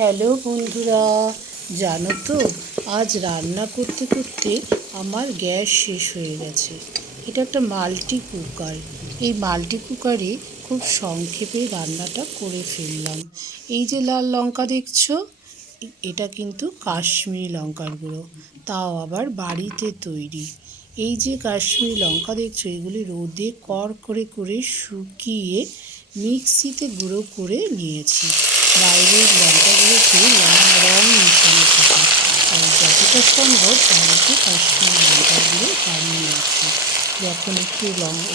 Hello বন্ধুরা, জানো তো আজ রান্না করতে করতে আমার গ্যাস শেষ হয়ে গেছে। এটা একটা মাল্টি কুকার। এই মাল্টি কুকারে খুব সংক্ষেপে রান্নাটা করে ফেললাম। এই যে লাল লঙ্কা দেখছো, এটা কিন্তু কাশ্মীরি লঙ্কার গুঁড়ো, তাও আবার বাড়িতে তৈরি। এই যে কাশ্মীরি লঙ্কা দেখছো, এগুলি রোদে করে করে শুকিয়ে মিক্সিতে গুঁড়ো করে নিয়েছি। বাইরের লঙ্কাগুলোতে রং মেশানো থাকে, তাই যতটা সম্ভব বাড়িতে কাশ্মীরি লঙ্কার গুঁড়ো বানিয়ে রাখি। যখন একটু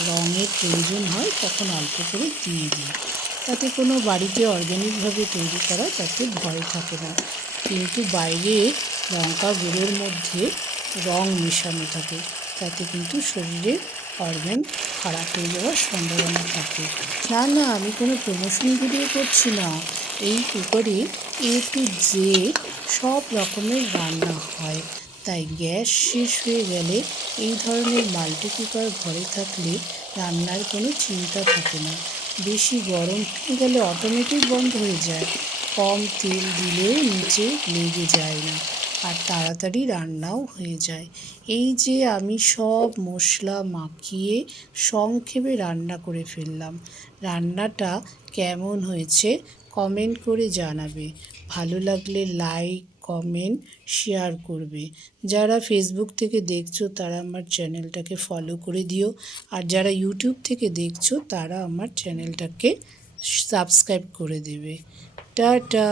রঙের প্রয়োজন হয় তখন অল্প করে দিয়ে দিই। তাতে কোনো বাড়িতে অর্গ্যানিকভাবে তৈরি করা, তাতে ভয় থাকে না। কিন্তু বাইরে লঙ্কা গুঁড়োর মধ্যে রং মেশানো থাকে, তাতে কিন্তু শরীরের অর্গ্যান খারাপ হয়ে যাওয়ার সম্ভাবনা থাকে। না, আমি কোনো প্রমোশন ভিডিও করছি না। এই কুকারে A to Z সব রকমের রান্না হয়, তাই গ্যাস শেষ হয়ে গেলে এই ধরনের মাল্টি কুকার ঘরে থাকলে রান্নার কোনো চিন্তা থাকে না। বেশি গরম হয়ে গেলে অটোমেটিক বন্ধ হয়ে যায়, কম তেল দিলেও নিচে লেগে যায় না, আর তাড়াতাড়ি রান্নাও হয়ে যায়। এই যে আমি সব মশলা মাখিয়ে সংক্ষেপে রান্না করে ফেললাম। রান্নাটা কেমন হয়েছে কমেন্ট করে জানাবে। ভালো লাগলে লাইক, কমেন্ট, শেয়ার করবে। যারা ফেসবুক থেকে দেখছো তারা আমার চ্যানেলটাকে ফলো করে দিও, আর যারা ইউটিউব থেকে দেখছো তারা আমার চ্যানেলটাকে সাবস্ক্রাইব করে দেবে। টাটা।